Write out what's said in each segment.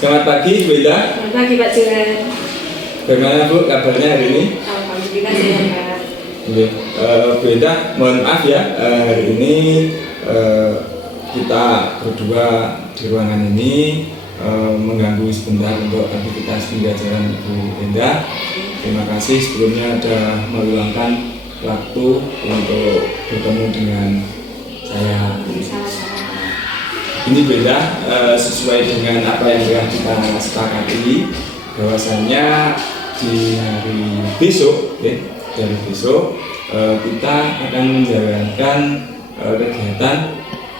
Selamat pagi Bu Indah. Selamat pagi Pak Johan. Bagaimana Bu kabarnya hari ini? Alhamdulillah sehat Pak. Oke. Bu Indah, mohon maaf ya, hari ini kita berdua di ruangan ini mengganggu sebentar untuk aktivitas pembelajaran Bu Indah. Terima kasih sebelumnya sudah meluangkan waktu untuk bertemu dengan saya. Ini beda sesuai dengan apa yang telah kita sepakati, bahwasanya di hari besok, dari besok kita akan menjalankan kegiatan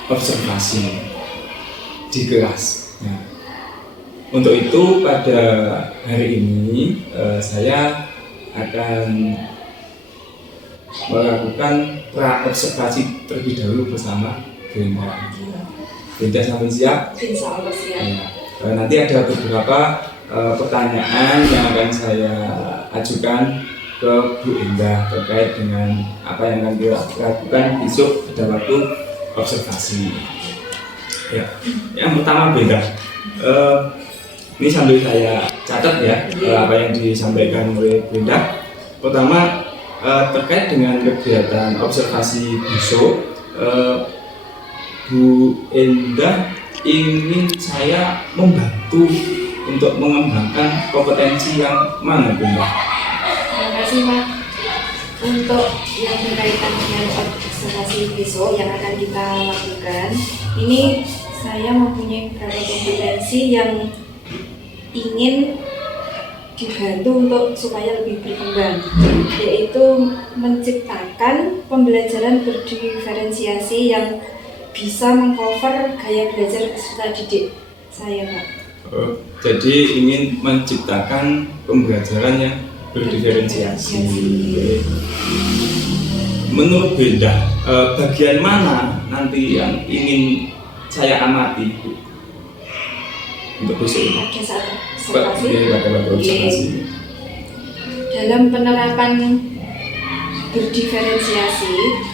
observasi di kelas. Nah, untuk itu pada hari ini saya akan melakukan pra-observasi terlebih dahulu bersama Bu Indah. Indah sampai siap? Insya Allah siap. Ya. Nanti ada beberapa pertanyaan yang akan saya ajukan ke Bu Indah terkait dengan apa yang akan kita lakukan besok pada waktu observasi. Ya. Yang pertama Bu Indah, ini sambil saya catat ya apa yang disampaikan oleh Bu Indah. Pertama terkait dengan kegiatan observasi besok. Bu Indah ingin saya membantu untuk mengembangkan kompetensi yang mana, Bu Indah? Terima kasih Pak. Untuk yang berkaitan dengan observasi besok yang akan kita lakukan, ini saya mempunyai beberapa kompetensi yang ingin dibantu untuk supaya lebih berkembang, yaitu menciptakan pembelajaran berdiferensiasi yang bisa mengcover gaya belajar peserta didik saya, Pak. Jadi ingin menciptakan pembelajaran yang berdiferensiasi. Menurut Bu Indah, bagian mana nanti yang ingin saya amati untuk besok ini? Pada saat observasi. Dalam penerapan berdiferensiasi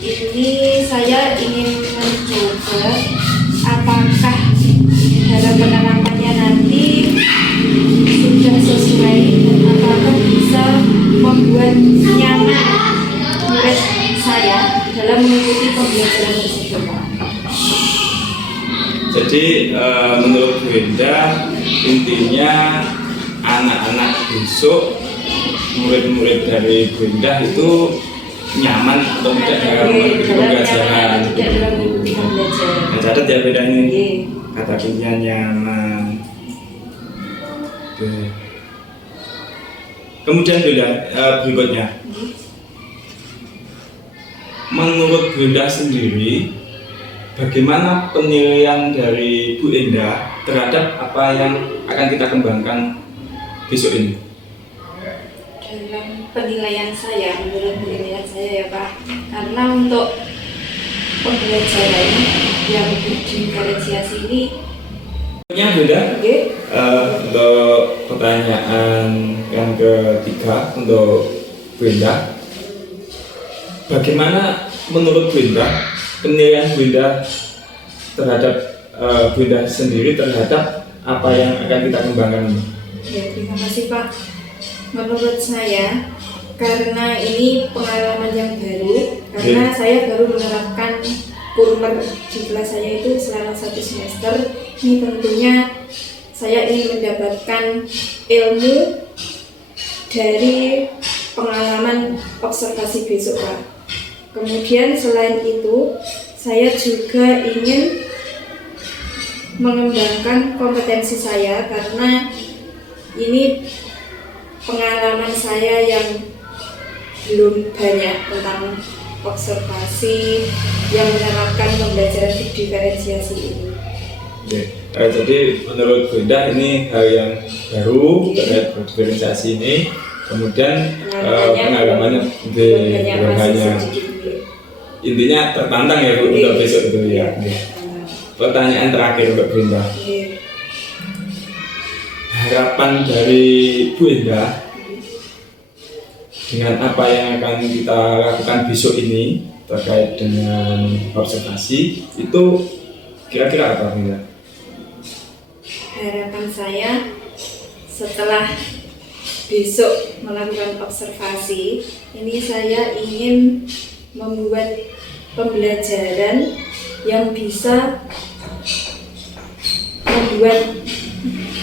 ini saya ingin mencoba apakah dalam penerapannya nanti sudah sesuai dan apakah bisa membuat nyaman murid saya dalam mengikuti pembelajaran tersebut. Jadi menurut Bu Indah, intinya anak-anak besok, murid-murid dari Bu Indah itu nyaman atau tidak dalam pembelajaran. Nah, catat ya beda ini. Kata kuncinya nyaman. Oke. Kemudian beda berikutnya. Menurut Bu Indah sendiri, bagaimana penilaian dari Bu Indah terhadap apa yang akan kita kembangkan besok ini? Dalam penilaian saya, menurut penilaian saya ya Pak, karena untuk pembelajaran yang berdiferensiasi ini beda. Untuk pertanyaan yang ketiga untuk Bu Indah, bagaimana menurut Bu Indah penilaian Bu Indah terhadap Bu Indah sendiri terhadap apa yang akan kita kembangkan ini? Ya, terima kasih Pak. Menurut saya, karena ini pengalaman yang baru, karena saya baru menerapkan kurmer di kelas saya itu selama 1 semester, ini tentunya saya ingin mendapatkan ilmu dari pengalaman observasi besok Pak. Kemudian selain itu, saya juga ingin mengembangkan kompetensi saya karena ini pengalaman saya yang belum banyak tentang observasi yang menerapkan pembelajaran diferensiasi ini. Jadi menurut Bu Indah ini hal yang baru terkait diferensiasi ini, kemudian pengalamannya belum banyak. Intinya tertantang ya Bu untuk besok itu ya. Pertanyaan terakhir untuk Bu Indah. Harapan dari Bu Indah dengan apa yang akan kita lakukan besok ini terkait dengan observasi itu kira-kira apa Bu Indah? Harapan saya setelah besok melakukan observasi, ini saya ingin membuat pembelajaran yang bisa membuat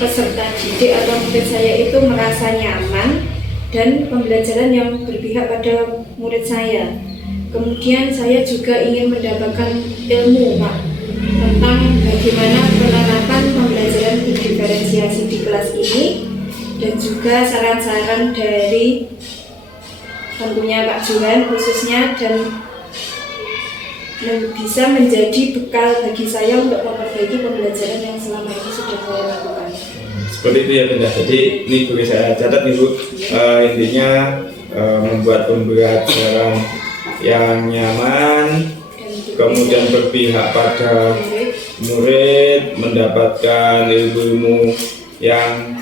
peserta didik atau murid saya itu merasa nyaman dan pembelajaran yang berpihak pada murid saya. Kemudian saya juga ingin mendapatkan ilmu, Pak, tentang bagaimana penerapan pembelajaran berdiferensiasi di kelas ini dan juga saran-saran dari tentunya Pak Johan khususnya, dan bisa menjadi bekal bagi saya untuk memperbaiki pembelajaran yang selama ini sudah saya lakukan. Seperti itu ya Bunda. Jadi ini boleh saya catat nih Bu. Intinya membuat pembelajaran yang nyaman, kemudian berpihak pada murid, mendapatkan ilmu-ilmu yang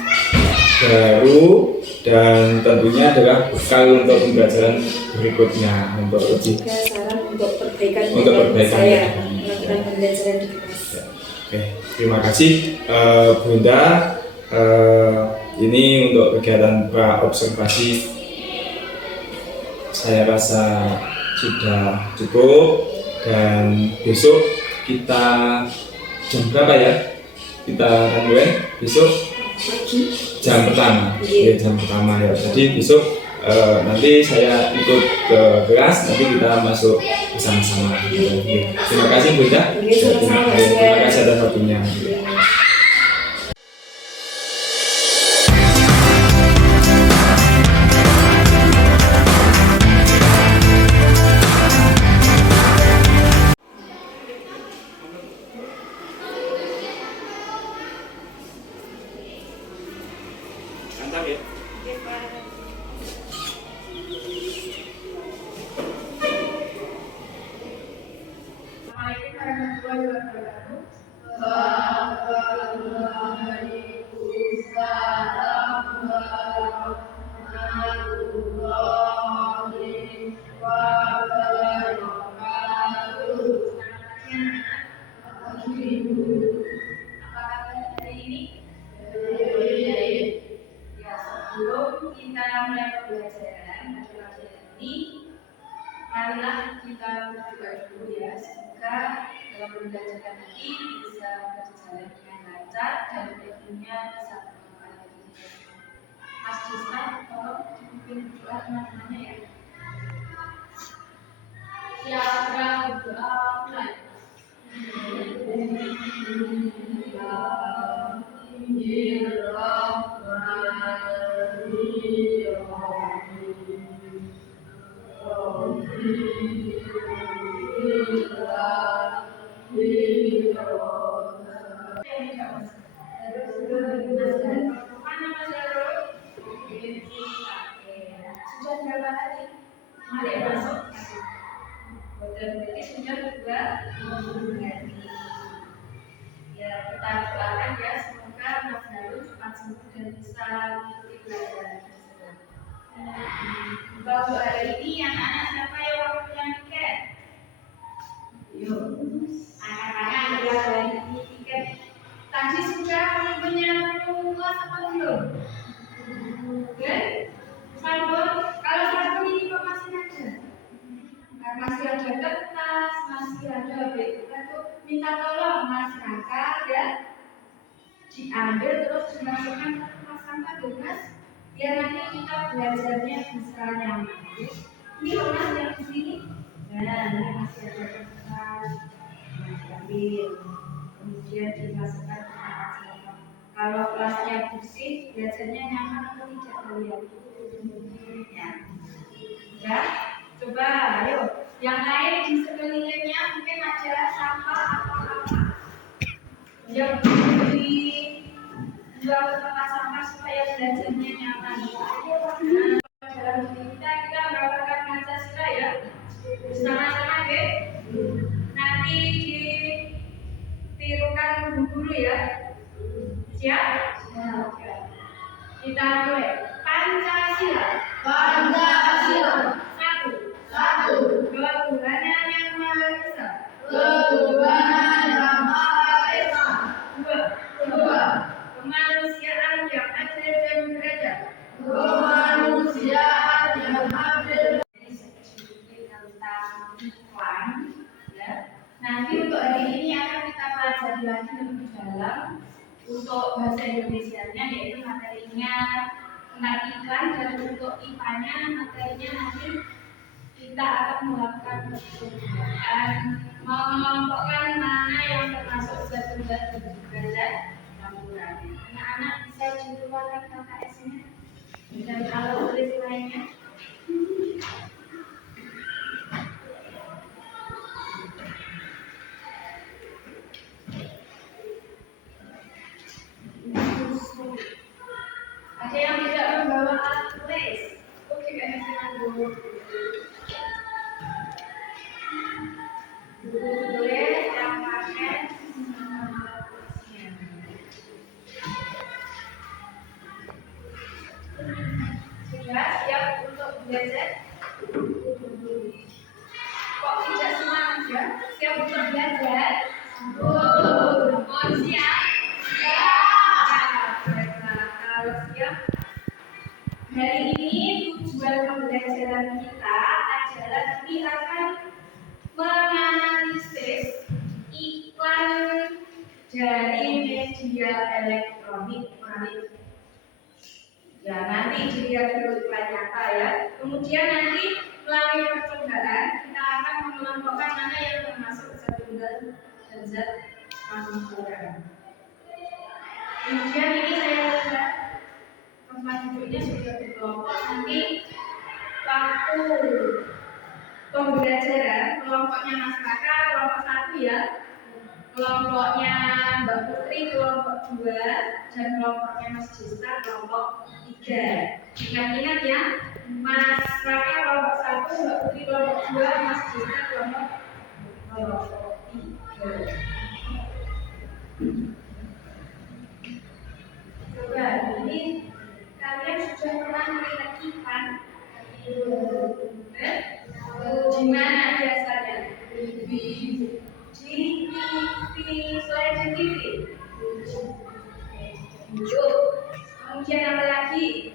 baru, dan tentunya adalah bekal untuk pembelajaran berikutnya untuk lebih saran untuk perbaikan saya melakukan pembelajaran di kelas. Oke, terima kasih Bunda. Ini untuk kegiatan pra-observasi saya rasa sudah cukup, dan besok kita jam berapa ya? Kita akan mulai besok jam pertama. Ya, jam pertama ya. Jadi besok nanti saya ikut ke kelas, nanti kita masuk bersama-sama. Terima kasih Bunda. Terima kasih atas waktunya. Mantap ya. Sebelum kita mulai pembelajaran ini, marilah kita berdoa dulu ya, semoga dalam pembelajaran nanti bisa berjalan dengan lancar dan tentunya bisa bermanfaat bagi kita. Mas Dista, tolong dipimpin doa teman-temannya ya. Siap, doa mulai. Sudah berapa hari? Mari masuk. Berarti sudah juga hari. Ya, kita doakan ya, semoga Mas Darul cepat sembuh dan bisa mengikuti pelajaran tersebut. Baru hari ini anak-anak siapa yang waktu yang tiket? Yuk, anak-anak adalah hari ini tiket. Tadi sudah punya kelas apa belum? Oke, sabun. Kalau sabun ini kok masih ada? Nah, masih ada kertas, masih ada kita tuh minta tolong masyarakat ya, diambil terus dimasukkan ke tempat sampah bebas, biar nanti kita belajarnya bisa nyaman. Ini loh Mas yang di sini. Nah, ini masih ada kertas, diambil, kemudian dimasukkan ke tempat sampah. Kalau kelasnya bersih, belajarnya nyaman atau tidak kalian? Ya, coba, ayo. Yang lain di sekelilingnya mungkin ada sampah atau apa yang dijual ke tempat sampah supaya belajarnya nyaman. Dalam diri kita menggambarkan Pancasila ya, sama-sama ya. Nanti ditirukan guru ya. Siap? Kita mulai. Pancasila. Pancasila. Satu. Ketuhanan yang Maha Esa. Ketuhanan yang Maha Esa. Dua. Kemanusiaan Nanti untuk hari ini akan kita pelajari lagi lebih dalam untuk bahasa Indonesianya, yaitu materinya tentang iklan, dan untuk IPA-nya materinya nanti kita akan melakukan percobaan mengelompokkan mana yang termasuk zat-zat dan campurannya. Anak-anak bisa dikeluarkan KKS-nya dan kalau tulis lainnya. Ada yang tidak membawa alat tulis? Oke, silakan dulu. Boleh yang pakai sudah siap untuk belajar? Kok tidak semangat ya? Siap untuk belajar? Oh, siap? Baiklah, kalau siap, hari ini tujuan pembelajaran kita adalah nanti akan menganalisis iklan dari media elektronik. Ya, nanti dilihat dulu iklannya apa ya. Kemudian nanti melalui percobaan kita akan mengelompokkan mana yang termasuk zat tunggal dan zat campuran. Kemudian ini saya lihat tempat duduknya sudah dikelompok. Nanti waktu pembelajaran kelompoknya Mas Kakak kelompok 1 ya, kelompoknya Mbak Putri kelompok 2, dan kelompoknya Mas Jista kelompok 3. Ingat-ingat ya, Mas Kakak kelompok 1, Mbak Putri kelompok 2, Mas Jista kelompok 3. Coba ini kalian sudah pernah melihat iklan? Di mana biasanya? Di TV, selain di TV. Yuk, kemudian apa lagi?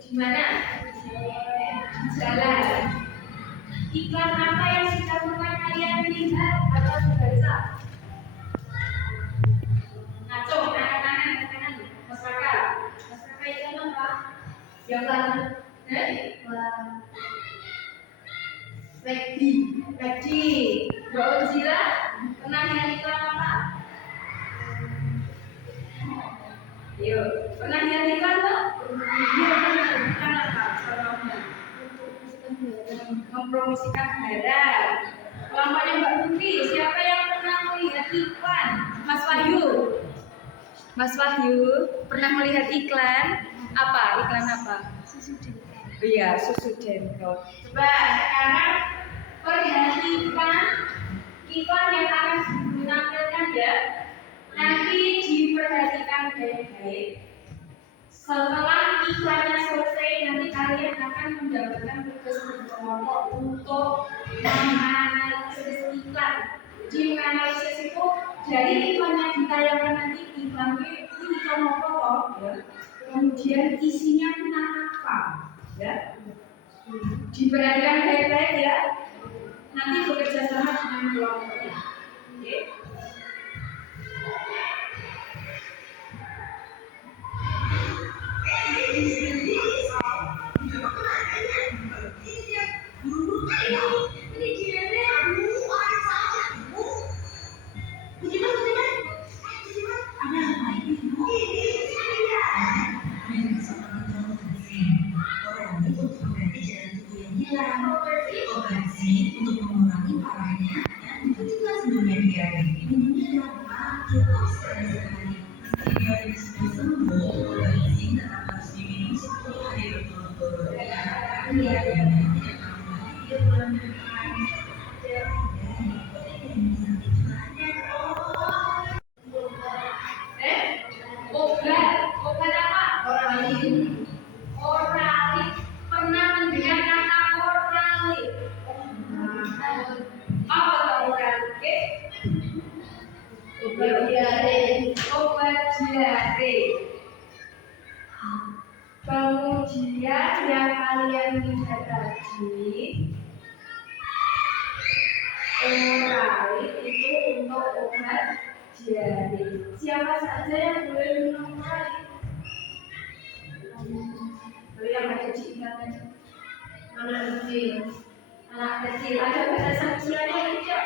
Di mana? Di jalan. Iklan apa yang sudah pernah kalian lihat atau baca? Ngaco, kanan. Mas Kakak iklan apa? Yang kanan. Lagi. Mbak Ujila pernah lihat iklan apa? Yuk, pernah lihat iklan tuh? Iya, pernah. Iklan apa? Contohnya mempromosikan barang. Kelompoknya Mbak Putri, siapa yang pernah melihat iklan? Mas Wahyu pernah melihat iklan apa? Iklan apa? Susu Denko. Iya, susu Denko. Coba sekarang perhatikan iklan yang akan ditampilkan ya. Nanti diperhatikan baik-baik. Setelah iklannya selesai, nanti kalian akan mendapatkan tugas berkelompok untuk menganalisis iklan. Di menganalisis itu dari iklan yang ditayangkan nanti iklannya itu iklan apa toh, ya. Kemudian isinya tentang apa, ya. Diperhatikan baik-baik ya. Nanti bekerja sama dengan kelompoknya. Oke. Operasi untuk mengurangi parahnya dan juga sebelumnya dia cukup sekali. Meski dia sudah sembuh, obat izin tetap harus diminum 10 hari berturut-turut. Diharapkan dia tidak akan mati 3 bulan depan. Obat apa? Oralit. Pernah mendengar kata oralit? Apa itu oralit? Obat diare. Kemudian yang kalian kalian lihat tadi, oralit itu untuk obat diare. Siapa saja yang boleh minum oralit? Yang ada di internet. Anak kecil ada bahasa usianya tidak?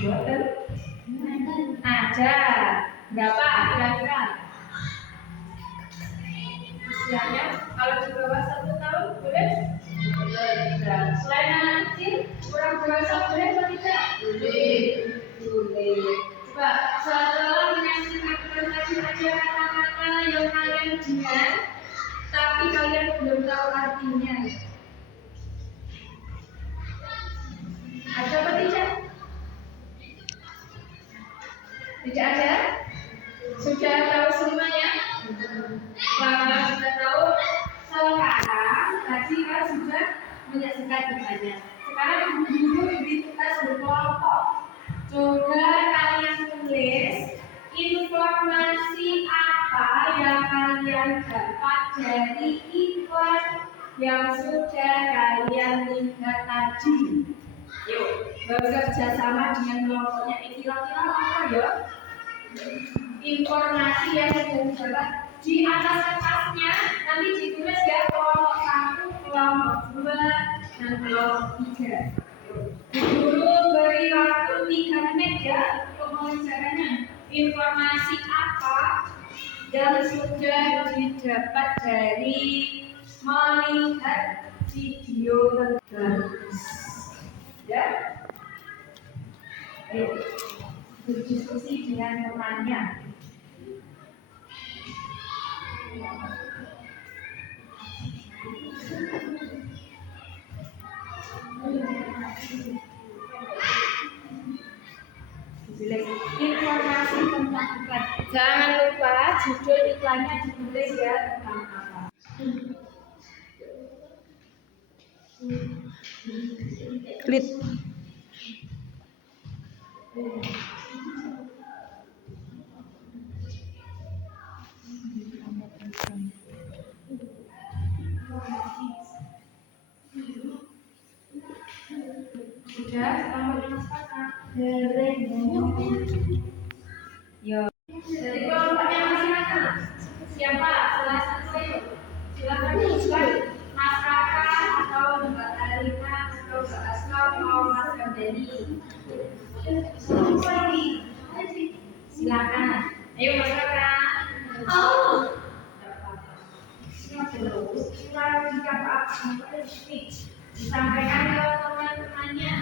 Buatan? Ada. Berapa kira-kira? Usianya kalau di bawah 1 tahun boleh? Boleh. Selain anak kecil, orang dewasa boleh atau tidak? Boleh. Boleh. Coba setelah menyaksikan tadi aja kata-kata yang kalian dengar, tapi kalian belum tahu artinya. Ada apa tidak? Tidak ada? Sudah tahu semuanya? Kalau sudah tahu, sekarang tadi kan sudah menyaksikan depannya. Sekarang dulu diberi tugas berkelompok. Coba kalian tulis informasi apa yang kalian dapat dari iklan yang sudah kalian lihat tadi. Yuk, bekerja sama dengan kelompoknya. Kira-kira apa ya? Informasi yang sudah didapat di atas kertasnya nanti ditulis ya kelompok 1, kelompok 2, dan kelompok 3. Guru beri waktu 3 menit ya untuk mengerjakannya. Informasi apa yang sudah didapat dari melihat video terbagus? Ya, ayo berdiskusi dengan temannya. Informasi tentang iklan. Jangan lupa judul iklannya ditulis ya tentang apa. Klik. Sudah, selamat menyaksikan. Ya. Jadi kelompoknya masing-masing. Siapa? Salah satu. Silakan tunjukkan masyarakat atau Mbak Alina atau Mbak Asma atau Mas Gandani. Silakan. Ayo masyarakat. Oh. Disampaikan ke teman-temannya.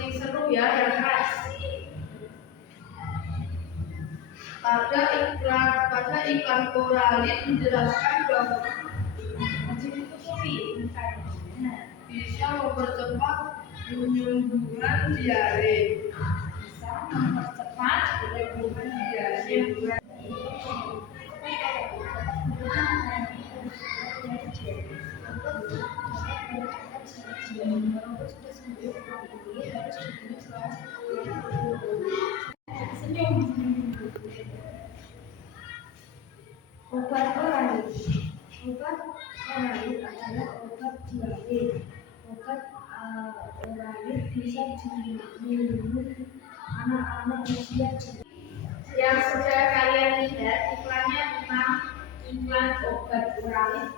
Yang seru ya, yang keras. Pada iklan oralit menjelaskan bahwa ditutupi bisa mempercepat penyembuhan diare. Bisa mempercepat penyembuhan diare. Obat oralit. Obat oralit adalah obat diare. Obat oralit bisa diminum anak-anak usia yang sudah kalian lihat iklannya tentang iklan obat oralit.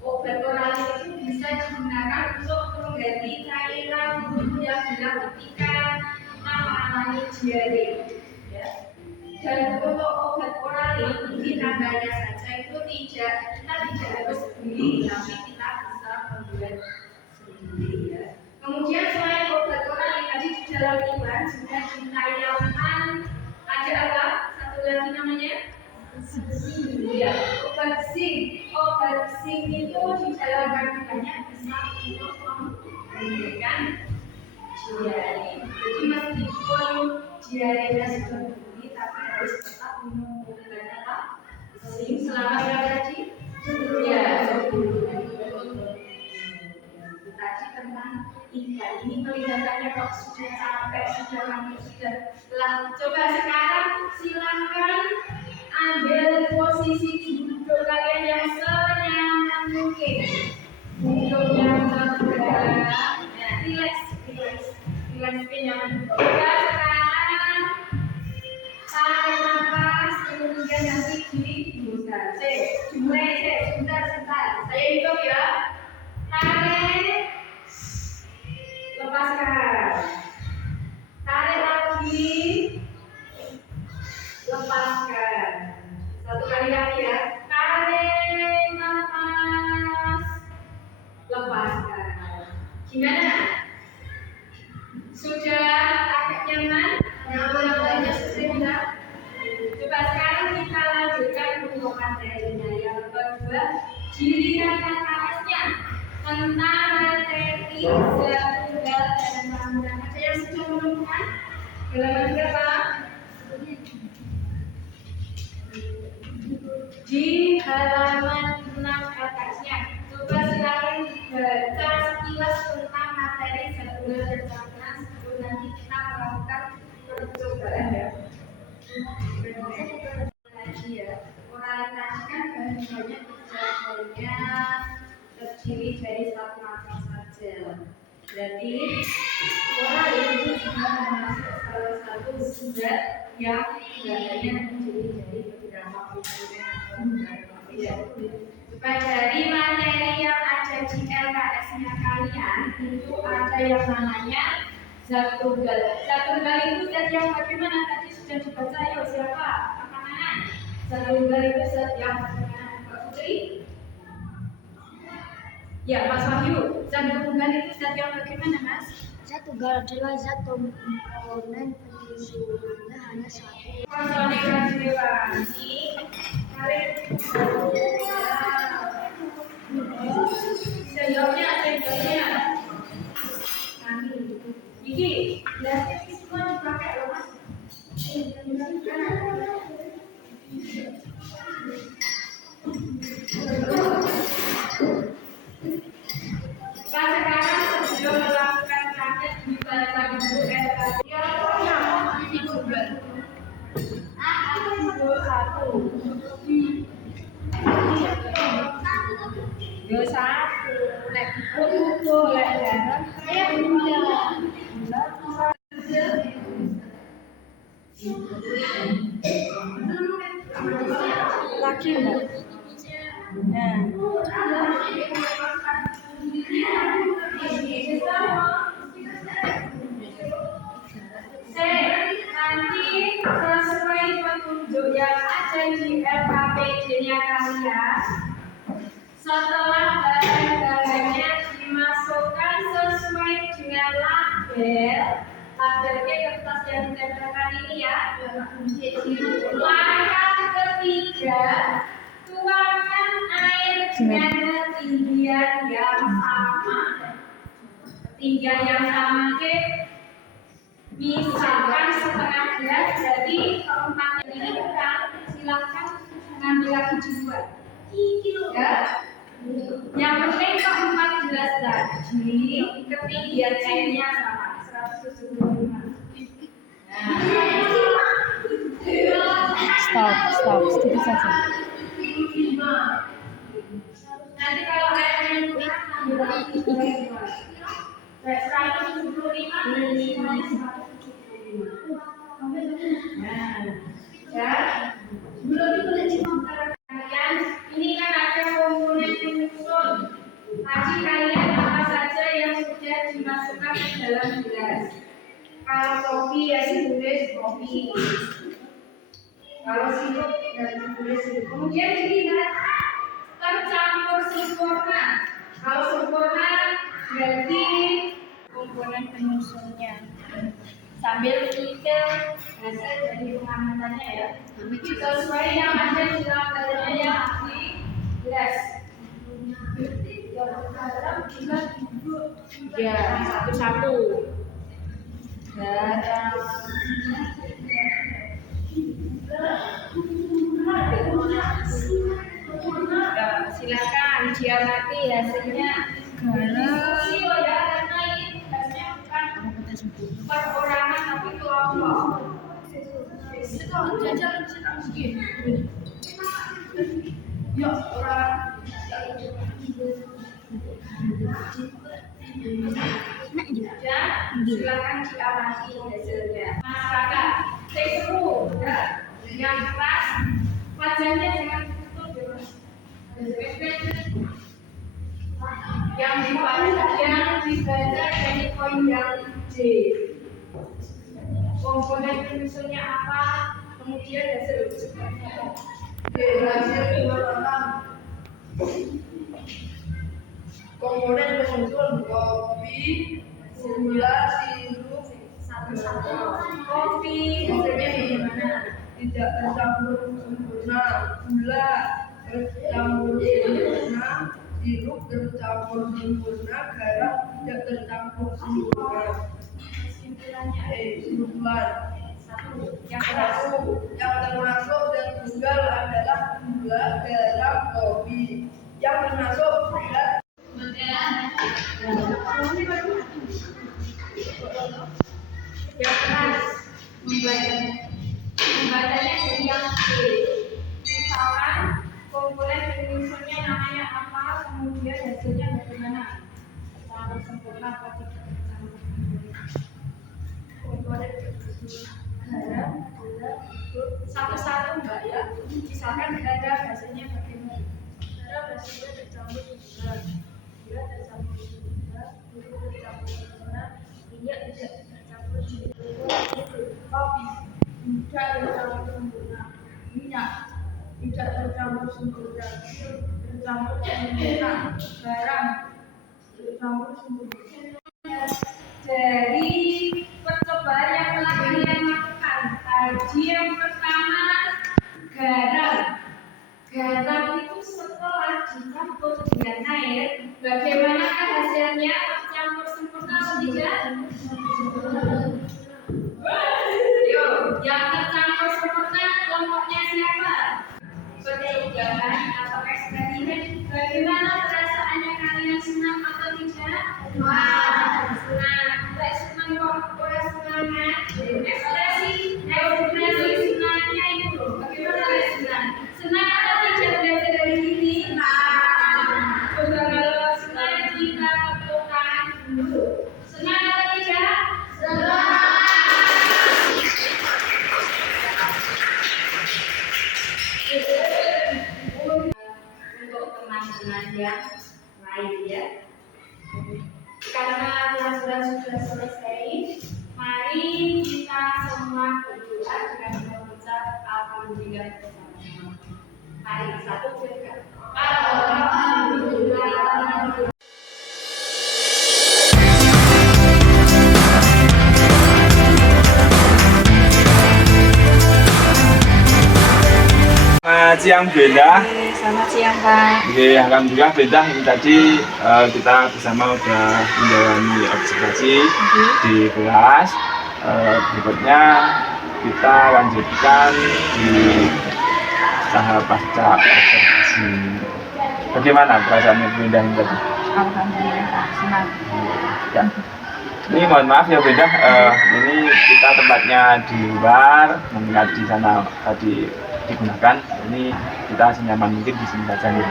Obat oralit itu bisa digunakan untuk mengganti cairan tubuh yang hilang ketika mengalami diare. Ya. Dan untuk obat oralit ini tambahnya saja itu kita tidak harus beli, tapi kita bisa membuat sendiri ya. Kemudian selain obat oralit tadi di dalam iklan sudah ditayangkan ada apa? Satu lagi namanya ya, obat zinc. Obat zinc itu di dalam kandungannya bisa untuk menghentikan diare. Jadi meskipun diarenya sudah berhenti, tapi harus tetap minum obat apa? Zinc selama berapa tadi? Ya, 10 hari. Tadi tentang iklan ini kelihatannya kok sudah capek, sudah ngantuk, sudah lelah. Coba sekarang silakan ambil posisi duduk Ciri dan KKS-nya tentang materi zat tunggal dan lambang. Ada yang sudah menemukan? Halaman berapa? Di halaman 6 atasnya. Coba silakan baca sekilas tentang materi zat tunggal dan lambang sebelum nanti kita melakukan percobaan ya. Lagi ya, moralitas kan banyak jawabannya terdiri dari satu macam saja. Jadi moral itu juga termasuk salah satu zat yang bahannya terdiri dari beberapa komponen atau beberapa zat. Supaya dari materi yang ada di LKS-nya kalian itu ada yang namanya zat tunggal. Zat tunggal itu zat yang bagaimana tadi sudah dibaca ya siapa? Apa-apaan? Zat tunggal itu zat yang bagaimana? Mbak Putri? Ya, Mas Wahyu. Zat tunggal itu zat yang bagaimana, Mas? Zat tunggal adalah zat komponen penyusunannya hanya satu. Konsolidasi relevansi tarik sendoknya Iki, berarti semua dipakai loh Mas. Pak sekarang sebelum melakukan praktek dibaca dulu LKS. Ya, ini Google. Yo satu, lek buku, lek garam, saya punya. Lagi enggak? Nah. Nanti sesuai petunjuk yang ada di LKPD-nya kalian, setelah bahan-bahannya dimasukkan sesuai dengan label kertas yang ditempelkan ini ya. Langkah ketiga, tuangkan air dengan ketinggian yang sama. Ketinggian yang sama ke misalkan setengah gelas, jadi keempat ini bukan, silakan ngambil lagi di luar. Ya. Yang penting keempat gelas tadi ketinggian airnya sama 175. Stop, sedikit saja. Nanti kalau airnya kurang, ambil lagi 175. Ya, kalian ini kan ada komponen penyusun. Tadi kalian apa saja yang sudah dimasukkan ke dalam gelas. Kalau kopi ya ditulis kopi. Kalau sirup ya ditulis sirup. Kemudian dilihat tercampur sempurna. Kalau sempurna berarti komponen penyusunnya. Sambil kita hasil dari pengamatannya ya. Sesuai yang ada di dalam badannya yang di gelas. Ya, satu-satu. Garam. Silakan diamati hasilnya. Garam. Ya, karena ini gasnya bukan perorangan tapi kelompok. Jajan sedikit. Yuk, orang. Ya, silakan diamati hasilnya. Masyarakat, seru, ya, yang keras, wajahnya jangan tutup, yang dibaca dari poin yang D. Komponen penyusunnya apa? Kemudian hasil ujiannya. Hasil pengolahan. Komponen penyusun kopi, gula, sirup, satu-satu. Kopi hasilnya bagaimana? Tidak tercampur sempurna. Gula tercampur sempurna. Sirup tercampur sempurna, garam tidak tercampur sempurna. Kesimpulan. Yang termasuk dan tunggal adalah gula, garam, kopi. Yang termasuk gula. Yang keras membacanya dari yang C. Misalkan komponen penyusunnya namanya apa, kemudian hasilnya bagaimana? Campur sempurna apa tidak? Komponen garam, gula, satu-satu mbak ya. Misalkan ada hasilnya bagaimana? Garam hasilnya tercampur sempurna, gula tercampur sempurna, gula tercampur sempurna, minyak tidak tercampur sempurna, kopi tidak tercampur sempurna, minyak tidak tercampur sempurna, tercampur sempurna, garam tercampur sempurna. Dari percobaan yang telah kalian lakukan tadi, yang pertama garam itu setelah dicampur dengan air, bagaimanakah hasilnya? Tercampur sempurna atau tidak? Yang tercampur sempurna kelompoknya siapa? Percobaan atau eksperimen. Bagaimana perasaannya, kalian senang atau tidak? Wah, senang. Baik, senang kok. Boleh semangat. Ekspresi senangnya itu. Bagaimana senang? Senang atau tidak belajar dari sini? Coba kalau senang kita tepukkan dulu. Senang atau tidak? Senang. Untuk teman-teman yang lain ya, karena pelajaran sudah selesai, mari kita semua berdoa dengan mengucap alhamdulillah bersama-sama. Mari, 1, 2, 3. Alhamdulillah. Selamat siang Bu Endah. Selamat siang Pak. Oke, alhamdulillah Bu Endah, ini tadi kita bersama udah menjalani observasi di kelas. Berikutnya kita lanjutkan di tahap pasca observasi. Bagaimana perasaannya Bu Endah ini tadi? Alhamdulillah Pak, senang. Ya. Ini mohon maaf ya Bu Endah, ini kita tempatnya di luar, mengingat di sana tadi digunakan. Ini kita senyaman mungkin di sini saja nih.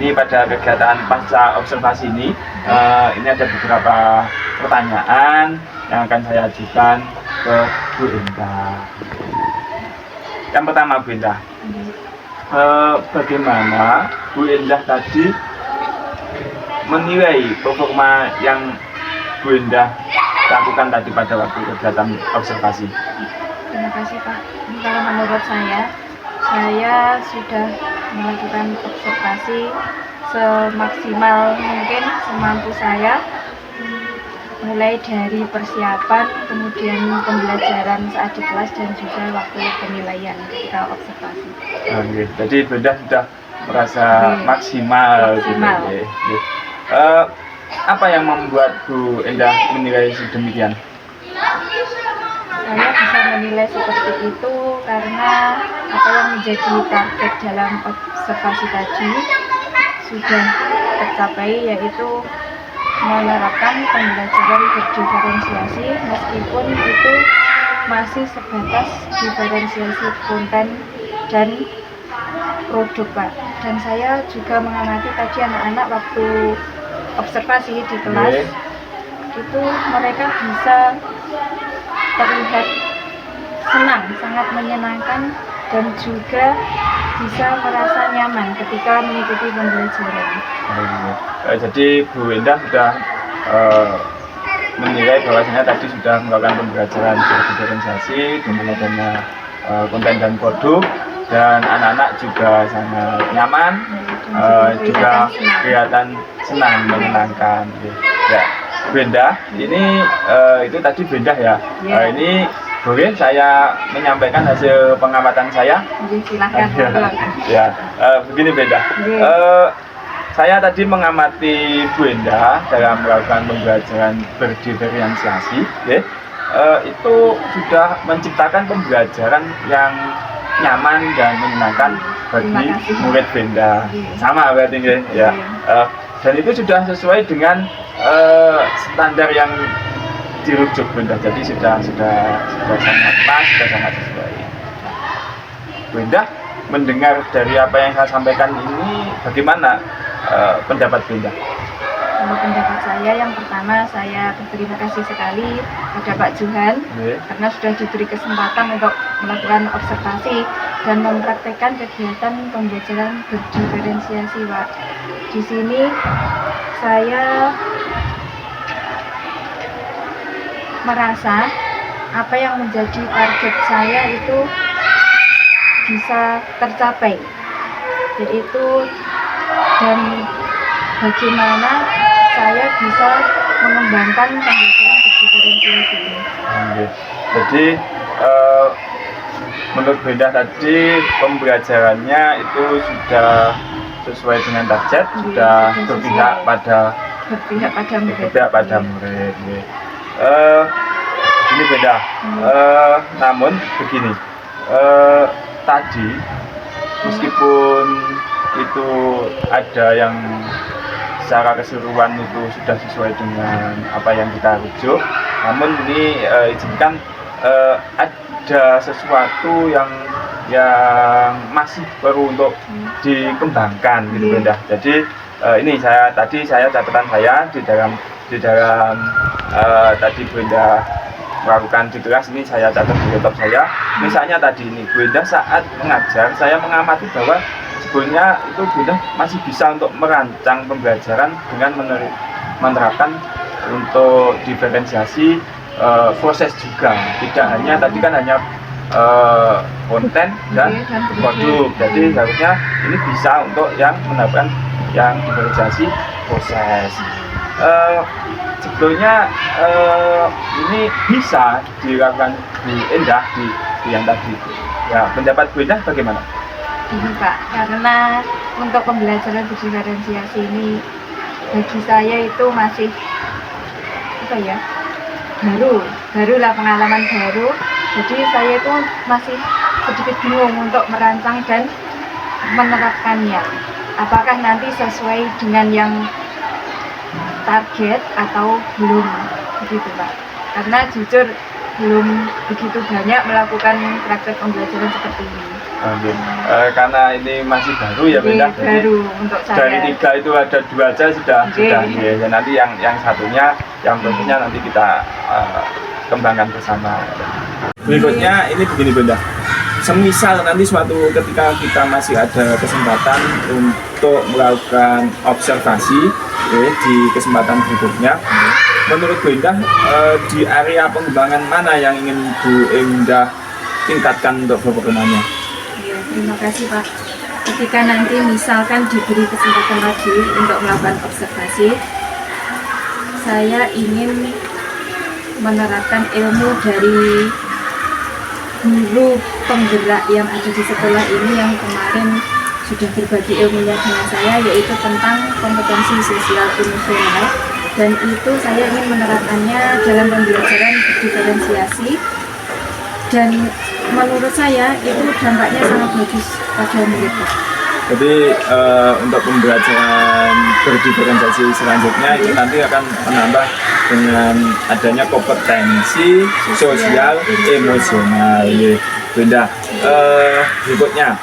Ini pada kegiatan pasca observasi ini ada beberapa pertanyaan yang akan saya ajukan ke Bu Endah. Yang pertama Bu Endah, bagaimana Bu Endah tadi menilai performa yang Bu Endah lakukan tadi pada waktu kegiatan observasi? Terima kasih Pak. Kalau menurut saya sudah melakukan observasi semaksimal mungkin, semampu saya, mulai dari persiapan, kemudian pembelajaran saat di kelas, dan juga waktu penilaian ketika observasi. Oke, jadi Bu Endah sudah merasa maksimal. Gitu. Apa yang membuat Bu Endah menilai sedemikian? Saya bisa menilai seperti itu karena apa yang menjadi target dalam observasi tadi sudah tercapai, yaitu menerapkan pembelajaran berdiferensiasi, meskipun itu masih sebatas diferensiasi konten dan produk Pak. Dan saya juga mengamati tadi anak-anak waktu observasi di kelas, itu mereka bisa terlihat senang, sangat menyenangkan, dan juga bisa merasa nyaman ketika mengikuti pembelajaran. Jadi Bu Endah sudah menilai bahwasanya tadi sudah melakukan pembelajaran berdiferensiasi dengan adanya konten dan produk, dan anak-anak juga sangat nyaman, juga kelihatan senang, menyenangkan. Ya, Bu Endah, ini itu tadi Bu Endah ya. Ini boleh saya menyampaikan hasil pengamatan saya? Silahkan. Ya, begini Bu Endah. saya tadi mengamati Bu Endah dalam melakukan pembelajaran berdiferensiasi, ya. Itu sudah menciptakan pembelajaran yang nyaman dan menyenangkan bagi murid Bu Endah. Sama berarti ya. Dan itu sudah sesuai dengan standar yang dirujuk Bu Endah. Jadi sudah sangat pas, sudah sangat sesuai. Bu Endah mendengar dari apa yang saya sampaikan ini, bagaimana pendapat Bu Endah? Kalau pendapat saya, yang pertama saya berterima kasih sekali kepada Pak Johan karena sudah diberi kesempatan untuk melakukan observasi dan mempraktekkan kegiatan pembelajaran berdiferensiasi, Pak. Di sini saya merasa apa yang menjadi target saya itu bisa tercapai, yaitu dan bagaimana saya bisa mengembangkan pembelajaran berdiferensiasi ini. Jadi menurut Bu Endah tadi pembelajarannya itu sudah sesuai dengan target, sudah berpihak pada murid. Ini beda. Namun begini, tadi meskipun itu ada yang secara keseluruhan itu sudah sesuai dengan apa yang kita rujuk, namun ini izinkan ada sesuatu yang masih perlu untuk dikembangkan gitu Bu Endah. Jadi ini saya catatan saya di dalam tadi Bu Endah melakukan di kelas ini, saya catat di laptop saya. Misalnya tadi ini Bu Endah saat mengajar, saya mengamati bahwa sebetulnya itu Bu Endah masih bisa untuk merancang pembelajaran dengan menerapkan untuk diferensiasi proses juga. Tidak hanya tadi kan hanya konten dan produk. Jadi harusnya ini bisa untuk yang menerapkan yang diferensiasi proses. Sebetulnya ini bisa dilakukan Bu Endah di yang tadi. Ya, pendapat Bu Endah bagaimana? Ini Pak, karena untuk pembelajaran berdiferensiasi ini bagi saya itu masih baru lah, pengalaman baru. Jadi saya itu masih sedikit bingung untuk merancang dan menerapkannya. Apakah nanti sesuai dengan yang target atau belum, begitu Pak. Karena jujur belum begitu banyak melakukan praktek pembelajaran seperti ini. Karena ini masih baru ya Bu Endah. Baru untuk saya. Dari 3 itu ada 2 aja sudah. Ya, nanti yang satunya, yang berikutnya nanti kita kembangkan bersama. Berikutnya ini begini Bu Endah. Semisal nanti suatu ketika kita masih ada kesempatan untuk melakukan observasi di kesempatan berikutnya, menurut Bu Endah di area pengembangan mana yang ingin Bu Endah tingkatkan untuk berpegangannya? Ya, terima kasih Pak. Ketika nanti misalkan diberi kesempatan lagi untuk melakukan observasi, saya ingin menerapkan ilmu dari guru penggerak yang ada di sekolah ini yang kemarin sudah berbagi ilmunya dengan saya, yaitu tentang kompetensi sosial emosional, dan itu saya ingin menerapkannya dalam pembelajaran berdiferensiasi, dan menurut saya itu dampaknya sangat bagus pada murid. Jadi untuk pembelajaran berdiferensiasi selanjutnya itu nanti akan menambah dengan adanya kompetensi sosial emosional. Bu Endah, berikutnya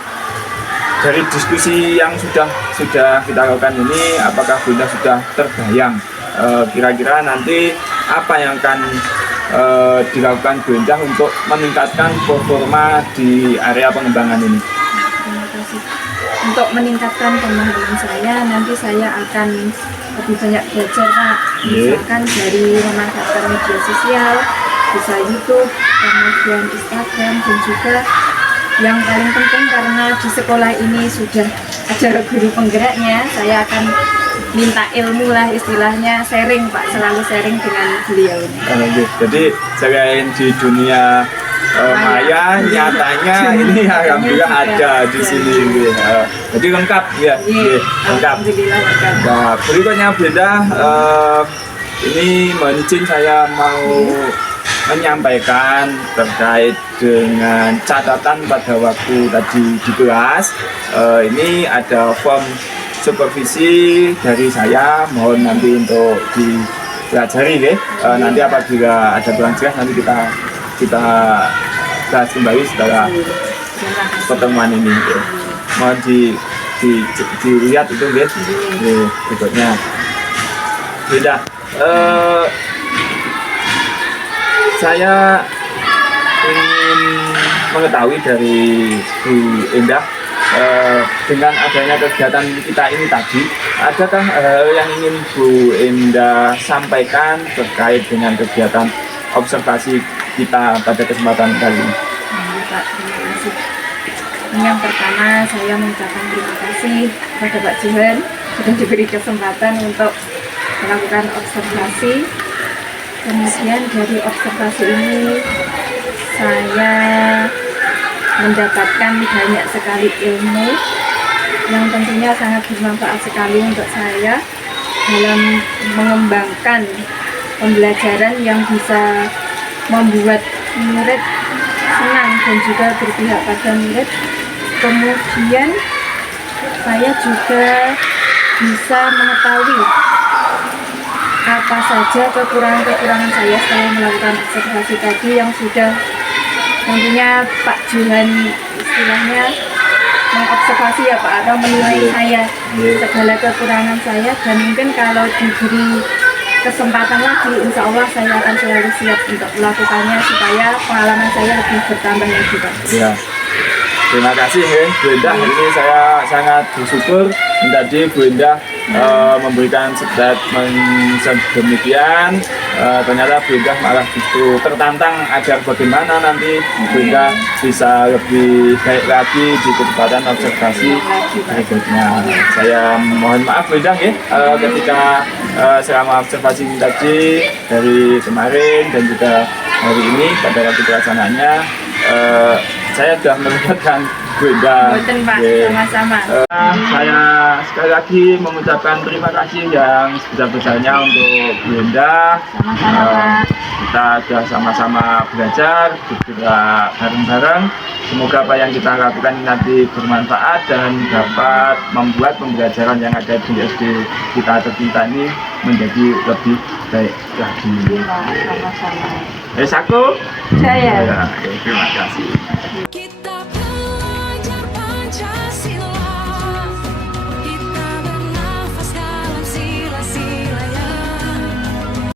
dari diskusi yang sudah kita lakukan ini, apakah Bu Endah sudah terbayang kira-kira nanti apa yang akan dilakukan Bu Endah untuk meningkatkan performa di area pengembangan ini? Terima kasih. Untuk meningkatkan pemahaman saya, nanti saya akan lebih banyak belajar Pak. Misalkan dari memanfaatkan media sosial, bisa YouTube, kemudian Instagram, dan juga yang paling penting karena di sekolah ini sudah ada guru penggeraknya, saya akan minta ilmu lah, istilahnya sharing Pak, selalu sharing dengan beliau. Jadi selain di dunia Maya nyatanya ini alhamdulillah ada di sini. Jadi lengkap ya, lengkap. Nah, berikutnya Bunda, ini mohon izin saya mau menyampaikan terkait dengan catatan pada waktu tadi di kelas. Ini ada form supervisi dari saya, mohon nanti untuk dipelajari ya. Nanti apabila ada kurang jelas nanti kita bahas kembali setelah pertemuan ini ya. Mohon dilihat itu ya. Berikutnya sudah saya ingin mengetahui dari Bu Endah, dengan adanya kegiatan kita ini tadi, adakah yang ingin Bu Endah sampaikan terkait dengan kegiatan observasi kita pada kesempatan kali ini? Pak, terima kasih. Yang pertama saya mengucapkan terima kasih kepada Pak Johan sudah diberi kesempatan untuk melakukan observasi. Kemudian dari observasi ini saya mendapatkan banyak sekali ilmu yang tentunya sangat bermanfaat sekali untuk saya dalam mengembangkan pembelajaran yang bisa membuat murid senang dan juga berpihak pada murid. Kemudian saya juga bisa mengetahui apa saja kekurangan-kekurangan saya setelah melakukan observasi tadi yang sudah tentunya Pak Johan istilahnya mengobservasi ya Pak, atau menilai saya segala kekurangan saya, dan mungkin kalau diberi kesempatan lagi insya Allah saya akan selalu siap untuk melakukannya supaya pengalaman saya lebih bertambah lagi Pak. Ya. Terima kasih Bu Endah, ini saya sangat bersyukur tadi Bu Endah memberikan statement sedemikian. Ternyata Bu Endah malah justru tertantang agar bagaimana nanti Bu Endah bisa lebih baik lagi di kesempatan observasi berikutnya. Saya mohon maaf Bu Endah ya, ketika selama observasi ini tadi dari kemarin dan juga hari ini pada waktu pelaksanaannya saya sudah mendapatkan Bu Endah. Sama-sama. Saya sekali lagi mengucapkan terima kasih yang sebesar-besarnya untuk Bu Endah. Sama-sama. Kita sudah sama-sama belajar, bergerak bareng-bareng. Semoga apa yang kita lakukan nanti bermanfaat dan dapat membuat pembelajaran yang ada di SD kita tercinta ini menjadi lebih baik lagi. Sama-sama. Aku? Saya. Ya, terima kasih.